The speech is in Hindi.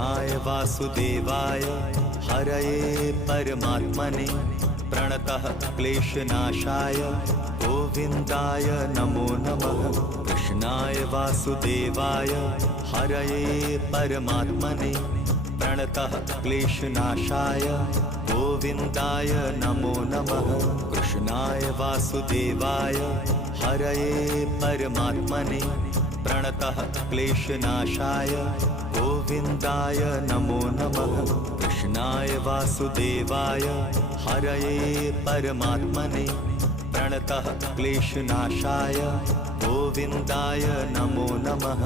कृष्णाय वासुदेवाय हरये परमात्मने प्रणतः क्लेशनाशाय गोविन्दाय नमो नमः। कृष्णाय वासुदेवाय हरये परमात्मने प्रणतः क्लेशनाशाय गोविन्दाय नमो नमः। कृष्णाय वासुदेवाय हरये परमात्मने प्रणतः क्लेशनाशाय गोविन्दाय नमो नमः। कृष्णाय वासुदेवाय हरये परमात्मने प्रणतः क्लेशनाशाय गोविन्दाय नमो नमः।